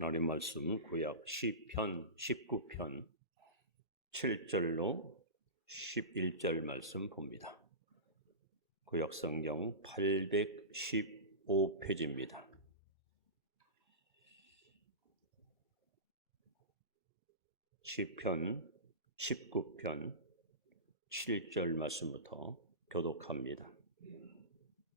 하나님 말씀 구약 시편 19편 7절로 11절 말씀 봅니다. 구약 성경 815페이지입니다. 시편 19편 7절 말씀부터 교독합니다.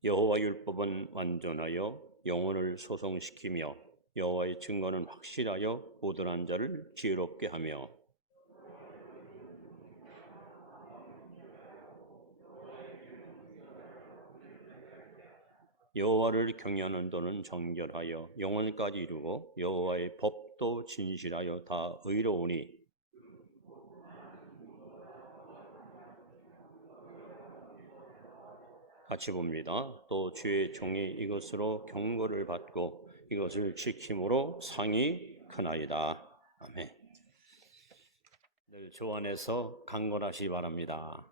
여호와 율법은 완전하여 영혼을 소성시키며 여호와의 증거는 확실하여 모든 자를 지혜롭게 하며 여호와를 경외하는 도는 정결하여 영혼까지 이루고 여호와의 법도 진실하여 다 의로우니 같이 봅니다. 또 주의 종이 이것으로 경고를 받고 이것을 지킴으로 상이 크나이다. 아멘. 늘 주 안에서 강건하시기 바랍니다.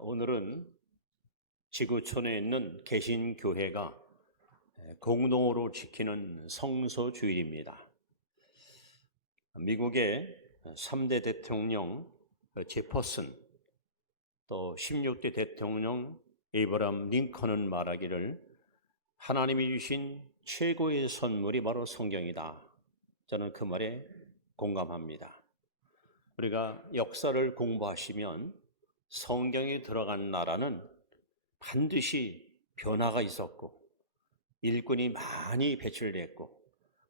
오늘은 지구촌에 있는 개신교회가 공동으로 지키는 성소주일입니다. 미국의 3대 대통령 제퍼슨, 또 16대 대통령 에이브러함 링컨은 말하기를 하나님이 주신 최고의 선물이 바로 성경이다. 저는 그 말에 공감합니다. 우리가 역사를 공부하시면 성경에 들어간 나라는 반드시 변화가 있었고 일꾼이 많이 배출됐고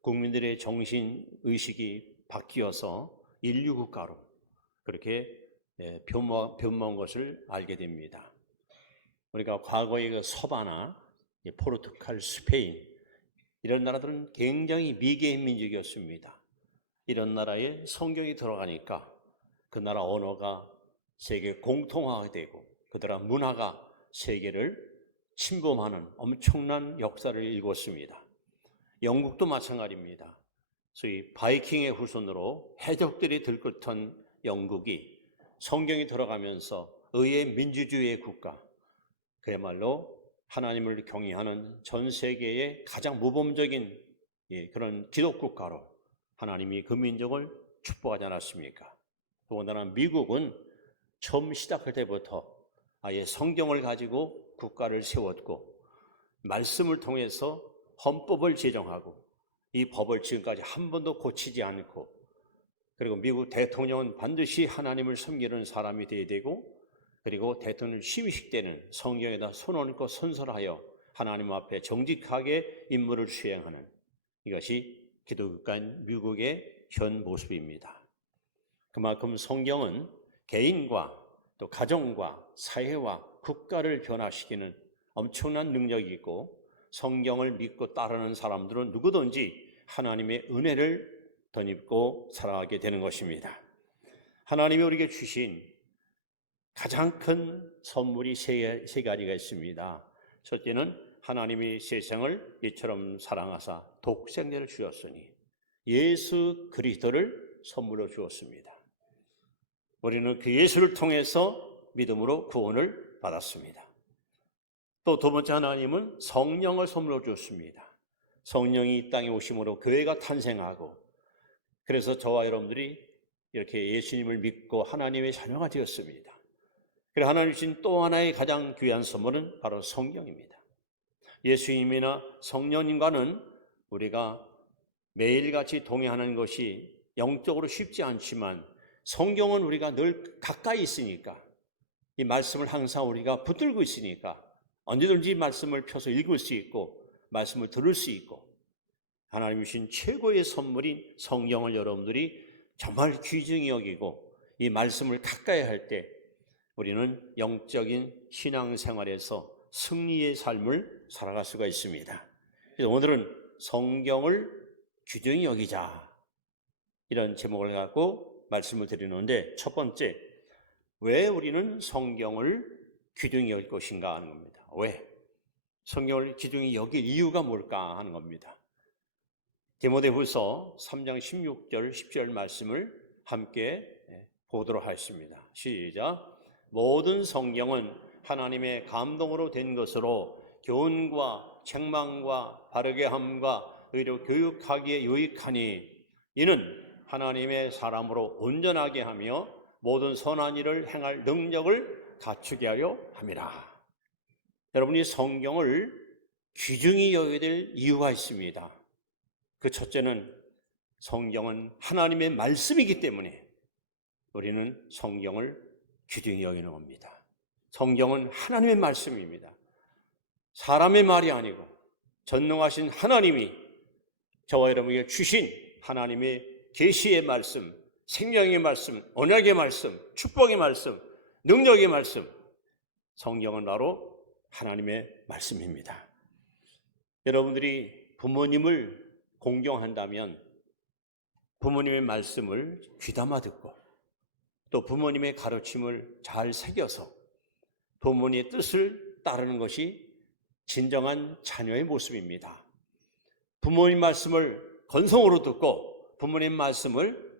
국민들의 정신의식이 바뀌어서 인류국가로 그렇게 변모한 것을 알게 됩니다. 우리가 과거의 그 서바나, 포르투갈, 스페인 이런 나라들은 굉장히 미개인 민족이었습니다. 이런 나라에 성경이 들어가니까 그 나라 언어가 세계 공통화가 되고 그 나라 문화가 세계를 침범하는 엄청난 역사를 일궜습니다. 영국도 마찬가지입니다. 소위 바이킹의 후손으로 해적들이 들끓던 영국이 성경이 들어가면서 의의 민주주의의 국가, 그야말로 하나님을 경외하는 전 세계의 가장 모범적인 그런 기독국가로 하나님이 그 민족을 축복하지 않았습니까? 더군다나 미국은 처음 시작할 때부터 아예 성경을 가지고 국가를 세웠고 말씀을 통해서 헌법을 제정하고 이 법을 지금까지 한 번도 고치지 않고 그리고 미국 대통령은 반드시 하나님을 섬기는 사람이 되어야 되고 그리고 대통령 취임식 때는 성경에다 손 얹고 선설하여 하나님 앞에 정직하게 임무를 수행하는 이것이 기독교인 미국의 현 모습입니다. 그만큼 성경은 개인과 또 가정과 사회와 국가를 변화시키는 엄청난 능력이 있고 성경을 믿고 따르는 사람들은 누구든지 하나님의 은혜를 덧입고 살아가게 되는 것입니다. 하나님이 우리에게 주신 가장 큰 선물이 세 가지가 있습니다. 첫째는 하나님이 세상을 이처럼 사랑하사 독생자를 주셨으니 예수 그리스도를 선물로 주었습니다. 우리는 그 예수를 통해서 믿음으로 구원을 받았습니다. 또 두 번째 하나님은 성령을 선물로 주었습니다. 성령이 이 땅에 오심으로 교회가 탄생하고 그래서 저와 여러분들이 이렇게 예수님을 믿고 하나님의 자녀가 되었습니다. 그래서 하나님 주신 또 하나의 가장 귀한 선물은 바로 성령입니다. 예수님이나 성령님과는 우리가 매일같이 동행하는 것이 영적으로 쉽지 않지만 성경은 우리가 늘 가까이 있으니까 이 말씀을 항상 우리가 붙들고 있으니까 언제든지 말씀을 펴서 읽을 수 있고 말씀을 들을 수 있고 하나님이 주신 최고의 선물인 성경을 여러분들이 정말 귀중히 여기고 이 말씀을 가까이 할 때 우리는 영적인 신앙생활에서 승리의 삶을 살아갈 수가 있습니다. 그래서 오늘은 성경을 귀중히 여기자 이런 제목을 갖고 말씀을 드리는데 첫 번째, 왜 우리는 성경을 귀중히 여길 것인가 하는 겁니다. 왜? 성경을 귀중히 여길 이유가 뭘까 하는 겁니다. 디모데후서 3장 16절 10절 말씀을 함께 보도록 하겠습니다. 시작. 모든 성경은 하나님의 감동으로 된 것으로 교훈과 책망과 바르게 함과 의로 교육하기에 유익하니 이는 하나님의 사람으로 온전하게 하며 모든 선한 일을 행할 능력을 갖추게 하려 함이라. 여러분이 성경을 귀중히 여겨야 될 이유가 있습니다. 그 첫째는 성경은 하나님의 말씀이기 때문에 우리는 성경을 귀중히 여기는 겁니다. 성경은 하나님의 말씀입니다. 사람의 말이 아니고 전능하신 하나님이 저와 여러분에게 주신 하나님의 계시의 말씀, 생명의 말씀, 언약의 말씀, 축복의 말씀, 능력의 말씀, 성경은 바로 하나님의 말씀입니다. 여러분들이 부모님을 공경한다면 부모님의 말씀을 귀담아 듣고 또 부모님의 가르침을 잘 새겨서 부모님의 뜻을 따르는 것이 진정한 자녀의 모습입니다. 부모님 말씀을 건성으로 듣고 부모님 말씀을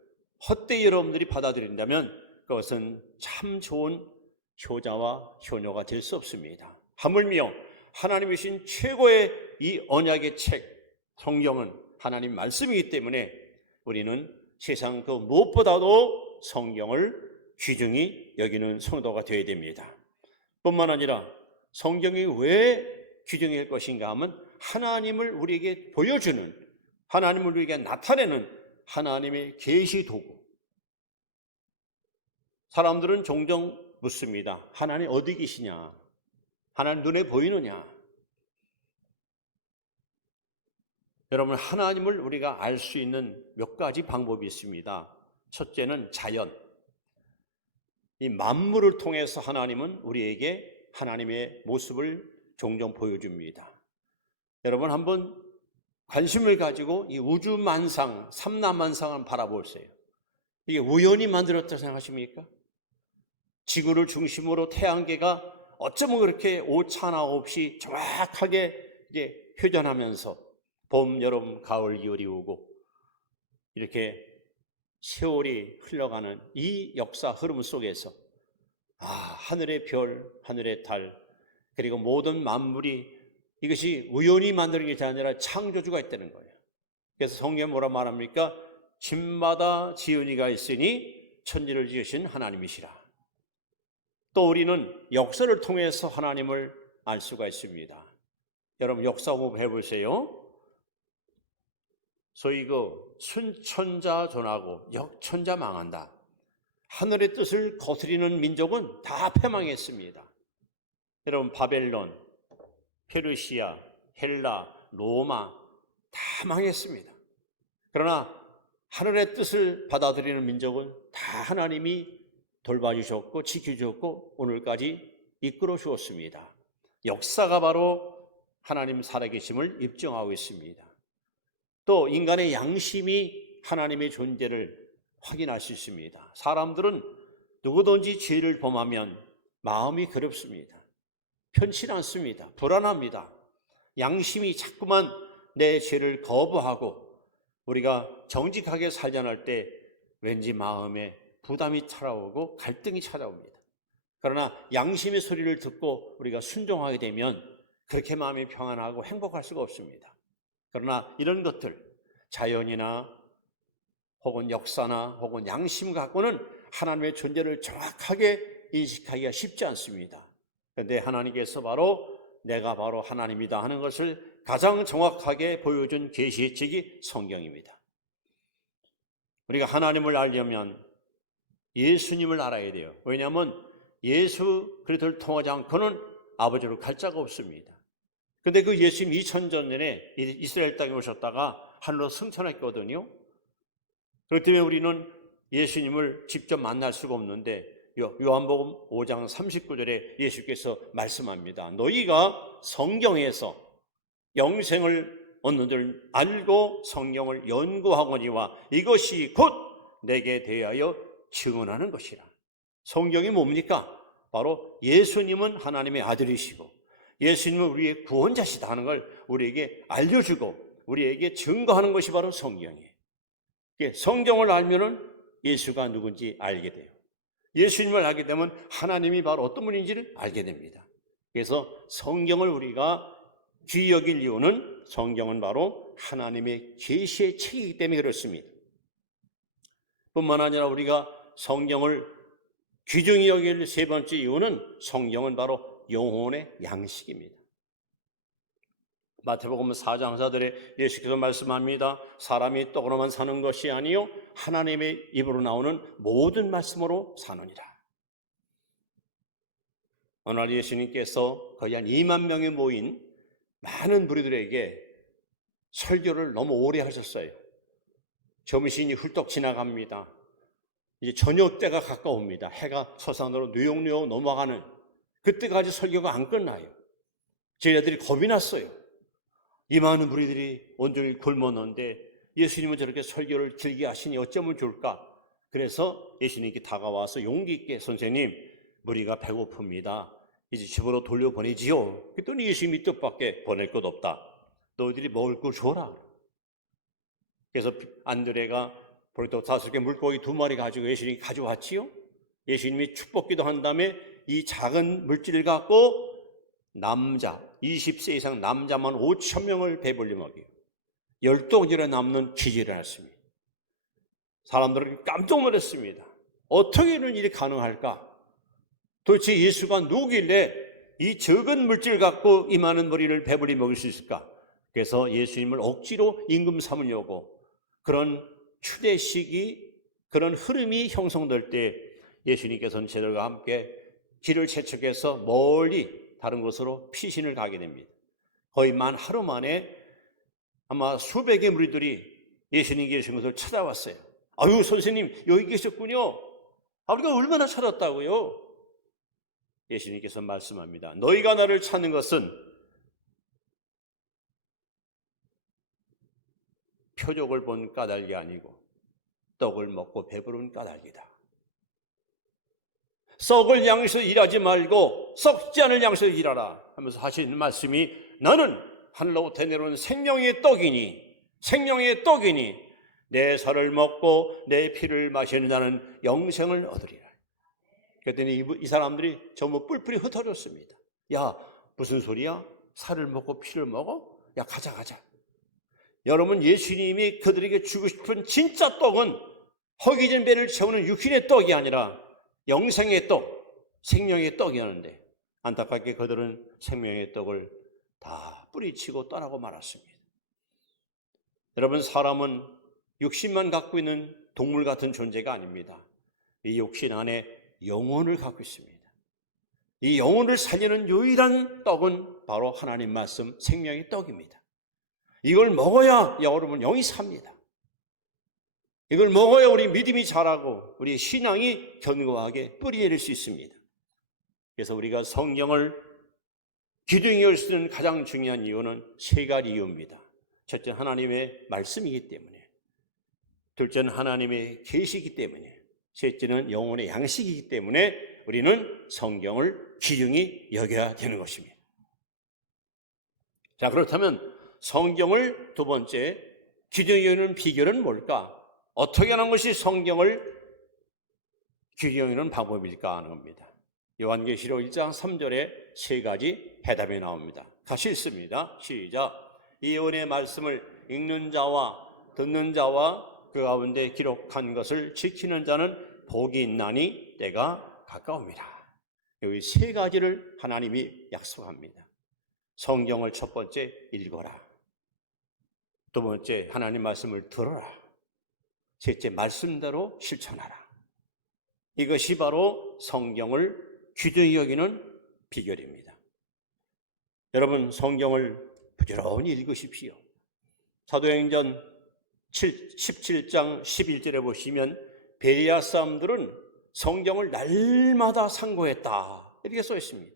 헛되이 여러분들이 받아들인다면 그것은 참 좋은 효자와 효녀가 될 수 없습니다. 하물며 하나님이신 최고의 이 언약의 책 성경은 하나님 말씀이기 때문에 우리는 세상 그 무엇보다도 성경을 귀중히 여기는 성도가 되어야 됩니다. 뿐만 아니라 성경이 왜 귀중할 것인가 하면 하나님을 우리에게 보여주는, 하나님을 우리에게 나타내는 하나님의 계시 도구. 사람들은 종종 묻습니다. 하나님 어디 계시냐? 하나님 눈에 보이느냐? 여러분, 하나님을 우리가 알 수 있는 몇 가지 방법이 있습니다. 첫째는 자연. 이 만물을 통해서 하나님은 우리에게 하나님의 모습을 종종 보여줍니다. 여러분 한번 관심을 가지고 이 우주만상, 삼라만상을 바라보세요. 이게 우연히 만들었다고 생각하십니까? 지구를 중심으로 태양계가 어쩌면 그렇게 오차나 없이 정확하게 이제 회전하면서 봄, 여름, 가을, 겨울이 오고 이렇게 세월이 흘러가는 이 역사 흐름 속에서 하늘의 별, 하늘의 달, 그리고 모든 만물이 이것이 우연히 만드는 것이 아니라 창조주가 있다는 거예요. 그래서 성경에 뭐라 말합니까? 집마다 지은이가 있으니 천지를 지으신 하나님이시라. 또 우리는 역사를 통해서 하나님을 알 수가 있습니다. 여러분 역사 공부해 보세요. 소위 그 순천자 존하고 역천자 망한다. 하늘의 뜻을 거스리는 민족은 다 패망했습니다. 여러분 바벨론, 페르시아, 헬라, 로마 다 망했습니다. 그러나 하늘의 뜻을 받아들이는 민족은 다 하나님이 돌봐주셨고 지켜주셨고 오늘까지 이끌어 주었습니다. 역사가 바로 하나님 살아계심을 입증하고 있습니다. 또 인간의 양심이 하나님의 존재를 확인할 수 있습니다. 사람들은 누구든지 죄를 범하면 마음이 괴롭습니다. 편치 않습니다. 불안합니다. 양심이 자꾸만 내 죄를 거부하고 우리가 정직하게 살자 할 때 왠지 마음에 부담이 찾아오고 갈등이 찾아옵니다. 그러나 양심의 소리를 듣고 우리가 순종하게 되면 그렇게 마음이 평안하고 행복할 수가 없습니다. 그러나 이런 것들, 자연이나 혹은 역사나 혹은 양심 갖고는 하나님의 존재를 정확하게 인식하기가 쉽지 않습니다. 그런데 하나님께서 바로 내가 바로 하나님이다 하는 것을 가장 정확하게 보여준 계시의 책이 성경입니다. 우리가 하나님을 알려면 예수님을 알아야 돼요. 왜냐하면 예수 그리스도를 통하지 않고는 아버지로 갈 자가 없습니다. 그런데 그 예수님 2000년 전에 이스라엘 땅에 오셨다가 하늘로 승천했거든요. 그렇기 때문에 우리는 예수님을 직접 만날 수가 없는데 요한복음 5장 39절에 예수께서 말씀합니다. 너희가 성경에서 영생을 얻는 줄 알고 성경을 연구하거니와 이것이 곧 내게 대하여 증언하는 것이라. 성경이 뭡니까? 바로 예수님은 하나님의 아들이시고 예수님은 우리의 구원자시다 하는 걸 우리에게 알려주고 우리에게 증거하는 것이 바로 성경이에요. 성경을 알면은 예수가 누군지 알게 돼요. 예수님을 알게 되면 하나님이 바로 어떤 분인지를 알게 됩니다. 그래서 성경을 우리가 귀히 여길 이유는 성경은 바로 하나님의 계시의 책이기 때문에 그렇습니다. 뿐만 아니라 우리가 성경을 귀중히 여길 세 번째 이유는 성경은 바로 영혼의 양식입니다. 마태복음 4장 4절에 예수께서 말씀합니다. 사람이 떡으로만 사는 것이 아니요 하나님의 입으로 나오는 모든 말씀으로 사느니라. 어느 날 예수님께서 거의 한 2만 명이 모인 많은 무리들에게 설교를 너무 오래 하셨어요. 점심이 훌떡 지나갑니다. 이제 저녁 때가 가까웁니다. 해가 서산으로 뉴욕 넘어가는 그때까지 설교가 안 끝나요. 제자들이 겁이 났어요. 이 많은 무리들이 온종일 굶었는데 예수님은 저렇게 설교를 길게 하시니 어쩌면 좋을까? 그래서 예수님께 다가와서 용기 있게 선생님, 무리가 배고픕니다. 이제 집으로 돌려보내지요. 그랬더니 예수님이 뜻밖에 보낼 것 없다. 너희들이 먹을 거 줘라. 그래서 안드레가 보리떡 5개 물고기 2마리 가지고 예수님이 가져왔지요. 예수님이 축복기도 한 다음에 이 작은 물질을 갖고 남자 20세 이상 남자만 5,000명을 배불리 먹여요. 12개나 남는 기적을 했습니다. 사람들은 깜짝 놀랐습니다. 어떻게 이런 일이 가능할까? 도대체 예수가 누구길래 이 적은 물질 갖고 이 많은 머리를 배불리 먹일 수 있을까? 그래서 예수님을 억지로 임금 삼으려고 그런 추대식이 그런 흐름이 형성될 때 예수님께서는 제들과 함께 길을 재촉해서 멀리 다른 곳으로 피신을 가게 됩니다. 거의 하루 만에 아마 수백의 무리들이 예수님 계신 것을 찾아왔어요. 아유 선생님 여기 계셨군요. 우리가 얼마나 찾았다고요? 예수님께서 말씀합니다. 너희가 나를 찾는 것은 표적을 본 까닭이 아니고 떡을 먹고 배부른 까닭이다. 썩을 양식에서 일하지 말고 썩지 않을 양식에서 일하라 하면서 하시는 말씀이 나는 하늘로부터 내려온 생명의 떡이니 내 살을 먹고 내 피를 마시는 자는 영생을 얻으리라. 그랬더니 이 사람들이 전부 뿔뿔이 흩어졌습니다. 야 무슨 소리야? 살을 먹고 피를 먹어? 야 가자. 여러분 예수님이 그들에게 주고 싶은 진짜 떡은 허기진 배를 채우는 육신의 떡이 아니라 영생의 떡, 생명의 떡이었는데 안타깝게 그들은 생명의 떡을 다 뿌리치고 떠나고 말았습니다. 여러분 사람은 육신만 갖고 있는 동물 같은 존재가 아닙니다. 이 육신 안에 영혼을 갖고 있습니다. 이 영혼을 살리는 유일한 떡은 바로 하나님 말씀 생명의 떡입니다. 이걸 먹어야 여러분 영이 삽니다. 이걸 먹어야 우리 믿음이 자라고 우리 신앙이 견고하게 뿌리내릴 수 있습니다. 그래서 우리가 성경을 귀중히 여길 수 있는 가장 중요한 이유는 세 가지 이유입니다. 첫째 하나님의 말씀이기 때문에, 둘째는 하나님의 계시이기 때문에, 셋째는 영혼의 양식이기 때문에 우리는 성경을 귀중히 여겨야 되는 것입니다. 자, 그렇다면 성경을 두 번째 귀중히 여기는 비결은 뭘까? 어떻게 하는 것이 성경을 귀중히 여기는 방법일까 하는 겁니다. 요한계시록 1장 3절에 세 가지 해답이 나옵니다. 같이 읽습니다. 시작. 이 예언의 말씀을 읽는 자와 듣는 자와 그 가운데 기록한 것을 지키는 자는 복이 있나니 때가 가까웁니다. 여기 세 가지를 하나님이 약속합니다. 성경을 첫 번째 읽어라. 두 번째 하나님 말씀을 들어라. 셋째 말씀대로 실천하라. 이것이 바로 성경을 귀중히 여기는 비결입니다. 여러분 성경을 부지런히 읽으십시오. 사도행전 17장 11절에 보시면 베레아 사람들은 성경을 날마다 상고했다 이렇게 써 있습니다.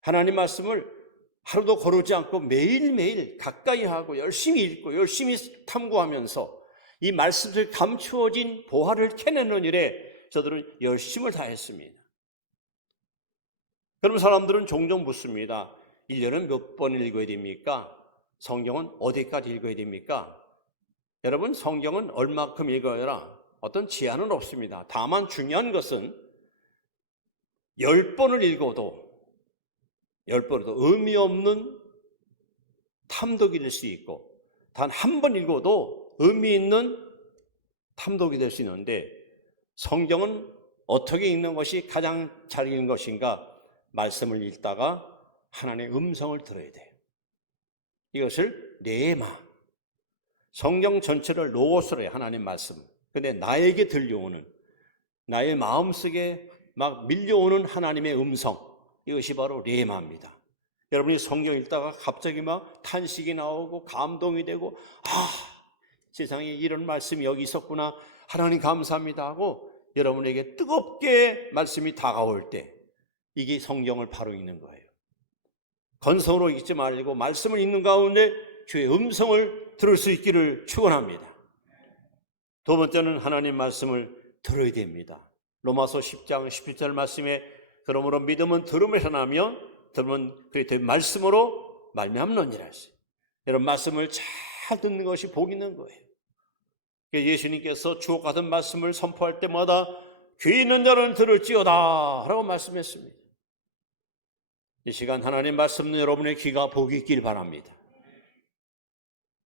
하나님 말씀을 하루도 거르지 않고 매일매일 가까이 하고 열심히 읽고 열심히 탐구하면서 이 말씀을 감추어진 보화를 캐내는 일에 저들은 열심을 다했습니다. 그럼 사람들은 종종 묻습니다. 1년은 몇 번 읽어야 됩니까? 성경은 어디까지 읽어야 됩니까? 여러분 성경은 얼마큼 읽어야 하라? 어떤 제한은 없습니다. 다만 중요한 것은 10번을 읽어도 의미 없는 탐독이 될 수 있고 단 한 번 읽어도 의미 있는 탐독이 될 수 있는데 성경은 어떻게 읽는 것이 가장 잘 읽는 것인가? 말씀을 읽다가 하나님의 음성을 들어야 돼요. 이것을 레마, 성경 전체를 로고스로 해요. 하나님 말씀. 근데 나에게 들려오는, 나의 마음속에 막 밀려오는 하나님의 음성, 이것이 바로 레마입니다. 여러분이 성경 읽다가 갑자기 막 탄식이 나오고 감동이 되고 세상에 이런 말씀이 여기 있었구나, 하나님 감사합니다 하고 여러분에게 뜨겁게 말씀이 다가올 때 이게 성경을 바로 읽는 거예요. 건성으로 읽지 말고 말씀을 읽는 가운데 주의 음성을 들을 수 있기를 축원합니다. 두 번째는 하나님 말씀을 들어야 됩니다. 로마서 10장 17절 말씀에 그러므로 믿음은 들음에서 나며 들음은 그리스도의 말씀으로 말미암느니라 했어요. 여러분 말씀을 잘 듣는 것이 복 있는 거예요. 예수님께서 주옥 같은 말씀을 선포할 때마다 귀 있는 자는 들을지어다 라고 말씀했습니다. 이 시간 하나님 말씀은 여러분의 귀가 복이 있길 바랍니다.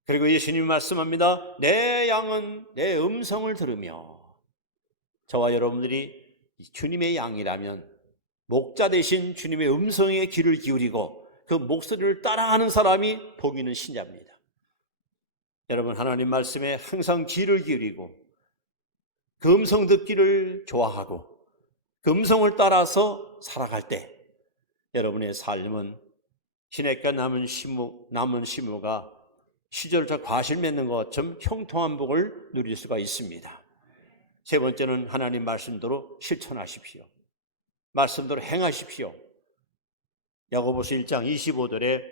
그리고 예수님이 말씀합니다. 내 양은 내 음성을 들으며, 저와 여러분들이 주님의 양이라면 목자 되신 주님의 음성에 귀를 기울이고 그 목소리를 따라가는 사람이 복 있는 신자입니다. 여러분 하나님 말씀에 항상 귀를 기울이고 그 음성 듣기를 좋아하고 그 음성을 따라서 살아갈 때 여러분의 삶은 시냇가 남은 시무가 시절적 과실 맺는 것처럼 형통한 복을 누릴 수가 있습니다. 세 번째는 하나님 말씀대로 실천하십시오. 말씀대로 행하십시오. 야고보서 1장 25절에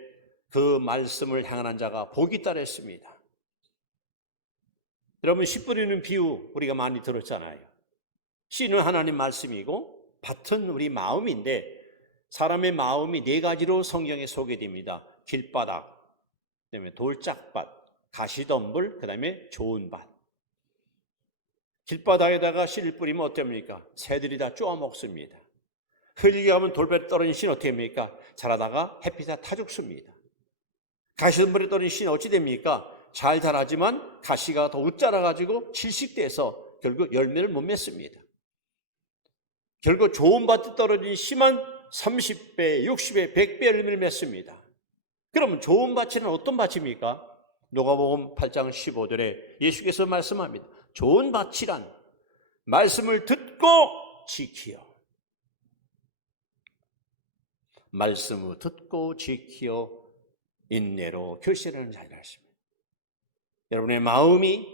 그 말씀을 행하는 자가 복이 있다 했습니다. 여러분 씨 뿌리는 비유 우리가 많이 들었잖아요. 씨는 하나님 말씀이고 밭은 우리 마음인데 사람의 마음이 네 가지로 성경에 소개됩니다. 길바닥, 그다음에 돌짝밭, 가시덤불, 그다음에 좋은 밭. 길바닥에다가 씨를 뿌리면 어떻습니까? 새들이 다 쪼아 먹습니다. 흘리게 하면 돌배 떨어진 씨는 어떻게 됩니까? 자라다가 햇빛에 타 죽습니다. 가시덤불에 떨어진 씨는 어찌 됩니까? 잘 자라지만 가시가 더 웃자라가지고 질식돼서 결국 열매를 못 맺습니다. 결국 좋은 밭에 떨어진 씨만 30배, 60배, 100배 열매를 맺습니다. 그러면 좋은 밭은 어떤 밭입니까? 누가복음 8장 15절에 예수께서 말씀합니다. 좋은 밭이란 말씀을 듣고 지키어, 말씀을 듣고 지키어 인내로 결실하는 자리라 했습니다. 여러분의 마음이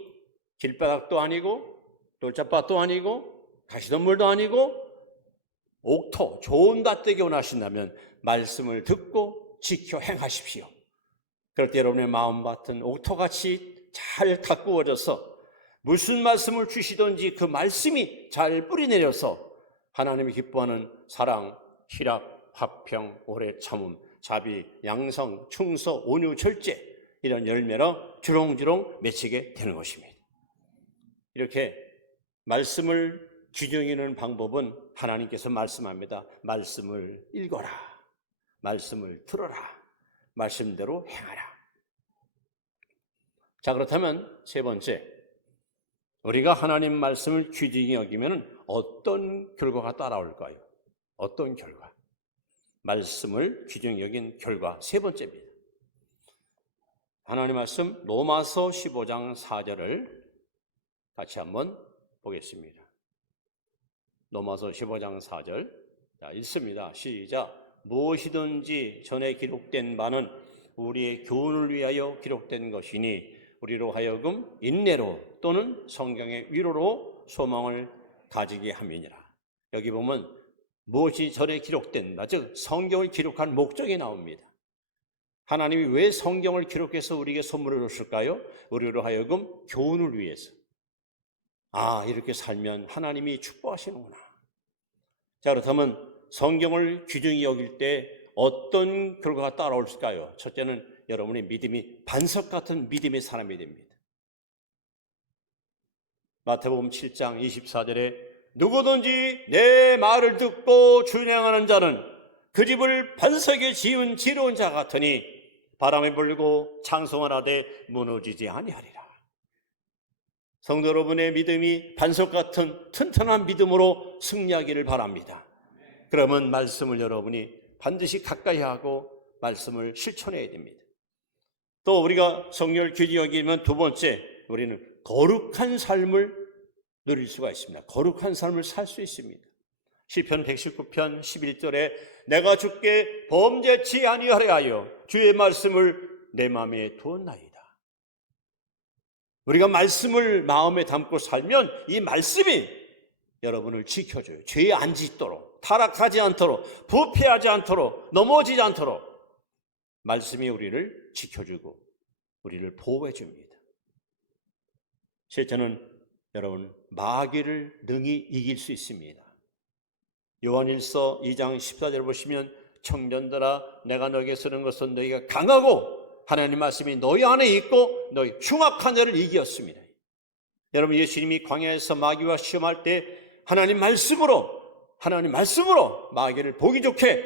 길바닥도 아니고 돌짝밭도 아니고 가시덤불도 아니고 옥토, 좋은 밭 되기 원하신다면 말씀을 듣고 지켜 행하십시오. 그럴 때 여러분의 마음밭은 옥토같이 잘 가꾸어져서 무슨 말씀을 주시든지 그 말씀이 잘 뿌리내려서 하나님이 기뻐하는 사랑, 희락, 화평, 오래 참음, 자비, 양성, 충서, 온유, 절제 이런 열매로 주렁주렁 맺히게 되는 것입니다. 이렇게 말씀을 균형이는 방법은 하나님께서 말씀합니다. 말씀을 읽어라, 말씀을 들어라, 말씀대로 행하라. 자, 그렇다면 세 번째, 우리가 하나님 말씀을 귀중히 여기면 어떤 결과가 따라올까요? 어떤 결과? 말씀을 귀중히 여긴 결과 세 번째입니다. 하나님 말씀 로마서 15장 4절을 같이 한번 보겠습니다. 로마서 15장 4절 자, 읽습니다. 시작. 무엇이든지 전에 기록된 바는 우리의 교훈을 위하여 기록된 것이니 우리로 하여금 인내로 또는 성경의 위로로 소망을 가지게 함이니라. 여기 보면 무엇이 전에 기록된다, 즉 성경을 기록한 목적이 나옵니다. 하나님이 왜 성경을 기록해서 우리에게 선물을 줬을까요? 우리로 하여금 교훈을 위해서. 이렇게 살면 하나님이 축복하시는구나. 자, 그렇다면 성경을 귀중히 여길 때 어떤 결과가 따라올까요? 첫째는 여러분의 믿음이 반석 같은 믿음의 사람이 됩니다. 마태복음 7장 24절에 누구든지 내 말을 듣고 준행하는 자는 그 집을 반석에 지은 지혜로운 자 같으니 바람이 불고 창성을 하되 무너지지 아니하리라. 성도 여러분의 믿음이 반석 같은 튼튼한 믿음으로 승리하기를 바랍니다. 그러면 말씀을 여러분이 반드시 가까이 하고 말씀을 실천해야 됩니다. 또 우리가 성령을 귀히 여기면 두 번째, 우리는 거룩한 삶을 누릴 수가 있습니다. 거룩한 삶을 살 수 있습니다. 시편 119편 11절에 내가 주께 범죄치 아니하려 하여 주의 말씀을 내 마음에 두었나이다. 우리가 말씀을 마음에 담고 살면 이 말씀이 여러분을 지켜줘요. 죄에 안 짓도록, 타락하지 않도록, 부패하지 않도록, 넘어지지 않도록 말씀이 우리를 지켜주고 우리를 보호해 줍니다. 실제는 여러분 마귀를 능히 이길 수 있습니다. 요한일서 2장 14절 보시면 청년들아 내가 너에게 쓰는 것은 너희가 강하고 하나님 말씀이 너희 안에 있고 너희 흉악한 자를 이겼습니다. 여러분 예수님이 광야에서 마귀와 시험할 때 하나님 말씀으로 마귀를 보기 좋게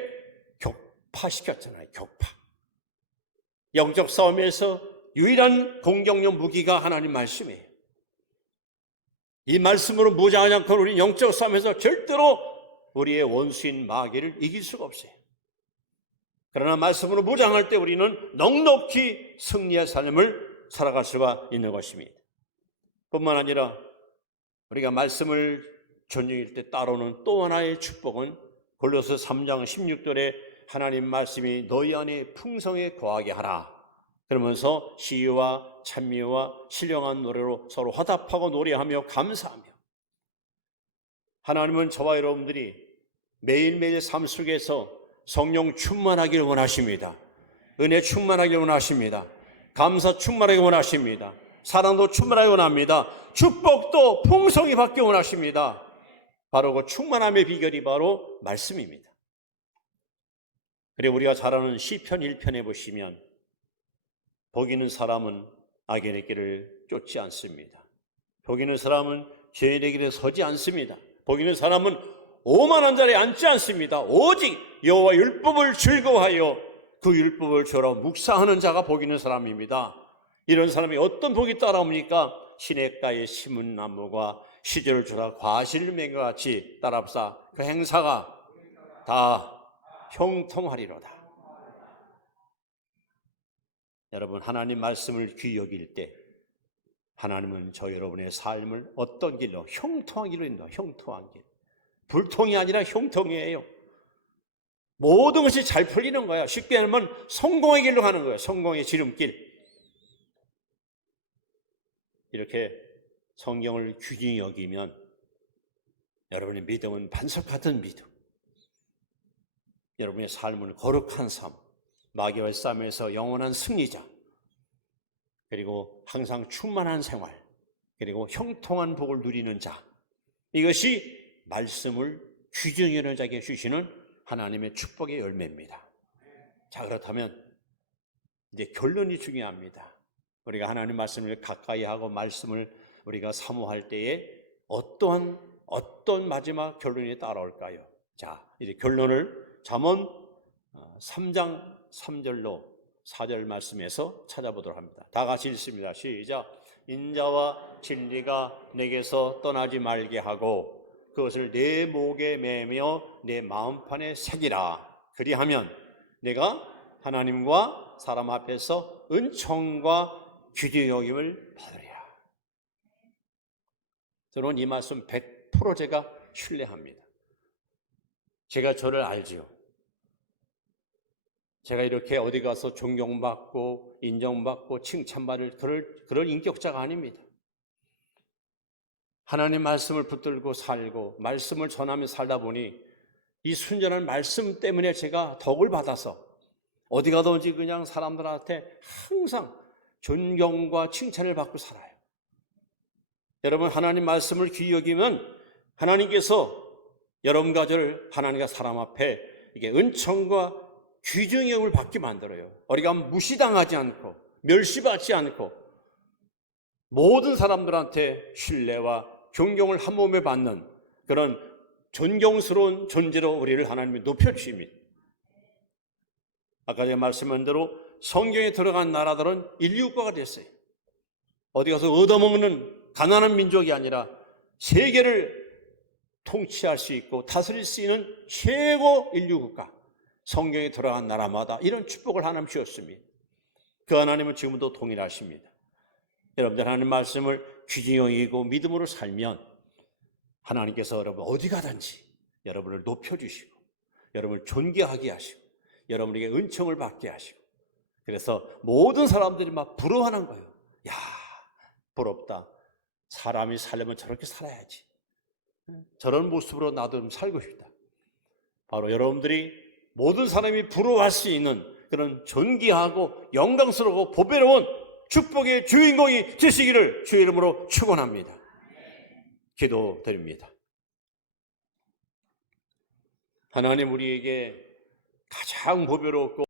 격파시켰잖아요. 격파. 영적 싸움에서 유일한 공격용 무기가 하나님 말씀이에요. 이 말씀으로 무장하지 않고 우리 영적 싸움에서 절대로 우리의 원수인 마귀를 이길 수가 없어요. 그러나 말씀으로 무장할 때 우리는 넉넉히 승리의 삶을 살아갈 수가 있는 것입니다. 뿐만 아니라 우리가 말씀을 전쟁일 때 따르는 또 하나의 축복은 골로새 3장 16절에 하나님 말씀이 너희 안에 풍성에 거하게 하라. 그러면서 시와 찬미와 신령한 노래로 서로 화답하고 노래하며 감사하며, 하나님은 저와 여러분들이 매일매일 삶 속에서 성령 충만하기를 원하십니다. 은혜 충만하기를 원하십니다. 감사 충만하게 원하십니다. 사랑도 충만하게 원합니다. 축복도 풍성히 받기 원하십니다. 바로 그 충만함의 비결이 바로 말씀입니다. 그리고 우리가 잘 아는 시편 1편에 보시면 복 있는 사람은 악인의 길을 쫓지 않습니다. 복 있는 사람은 죄인의 길에 서지 않습니다. 복 있는 사람은 오만한 자리에 앉지 않습니다. 오직 여호와 율법을 즐거워하여 그 율법을 저러 묵상하는 자가 복 있는 사람입니다. 이런 사람이 어떤 복이 따라옵니까? 시냇가에 심은 나무가 시절을 주라 과실을 맺은 것 같이 따라합사 그 행사가 다 형통하리로다. 여러분 하나님 말씀을 귀히 여길 때 하나님은 저 여러분의 삶을 어떤 길로? 형통한 길로 인도하. 형통한 길. 불통이 아니라 형통이에요. 모든 것이 잘 풀리는 거야. 쉽게 말하면 성공의 길로 가는 거예요. 성공의 지름길. 이렇게 성경을 귀중히 여기면 여러분의 믿음은 반석 같은 믿음, 여러분의 삶은 거룩한 삶, 마귀와의 싸움에서 영원한 승리자, 그리고 항상 충만한 생활, 그리고 형통한 복을 누리는 자, 이것이 말씀을 귀중히 여기는 자에게 주시는 하나님의 축복의 열매입니다. 자, 그렇다면 이제 결론이 중요합니다. 우리가 하나님 말씀을 가까이 하고 말씀을 우리가 사모할 때에 어떤 마지막 결론이 따라올까요? 자, 이제 결론을 잠언 3장 3절로 4절 말씀에서 찾아보도록 합니다. 다 같이 읽습니다. 시작. 인자와 진리가 내게서 떠나지 말게 하고 그것을 내 목에 매며 내 마음판에 새기라. 그리하면 내가 하나님과 사람 앞에서 은총과 귀중히 여김을 받으리라. 저는 이 말씀 100% 제가 신뢰합니다. 제가 저를 알지요. 제가 이렇게 어디 가서 존경받고 인정받고 칭찬받을 그럴 인격자가 아닙니다. 하나님 말씀을 붙들고 살고 말씀을 전하며 살다 보니 이 순전한 말씀 때문에 제가 덕을 받아서 어디 가든지 그냥 사람들한테 항상 존경과 칭찬을 받고 살아요. 여러분 하나님 말씀을 귀히 여기면 하나님께서 여러분과 저를 하나님과 사람 앞에 이게 은총과 귀중히 여김을 받게 만들어요. 우리가 무시당하지 않고 멸시받지 않고 모든 사람들한테 신뢰와 존경을 한 몸에 받는 그런 존경스러운 존재로 우리를 하나님이 높여주십니다. 아까 제가 말씀한 대로 성경에 들어간 나라들은 인류국가가 됐어요. 어디 가서 얻어먹는 가난한 민족이 아니라 세계를 통치할 수 있고 다스릴 수 있는 최고 인류국가, 성경에 들어간 나라마다 이런 축복을 하나님 주었습니다. 그 하나님은 지금도 동일하십니다. 여러분들 하나님 말씀을 귀중히 여기고 믿음으로 살면 하나님께서 여러분 어디 가든지 여러분을 높여주시고 여러분을 존귀하게 하시고 여러분에게 은총을 받게 하시고, 그래서 모든 사람들이 막 부러워하는 거예요. 야, 부럽다. 사람이 살려면 저렇게 살아야지. 저런 모습으로 나도 좀 살고 싶다. 바로 여러분들이 모든 사람이 부러워할 수 있는 그런 존귀하고 영광스럽고 보배로운 축복의 주인공이 되시기를 주의 이름으로 축원합니다. 기도드립니다. 하나님, 우리에게 가장 보배롭고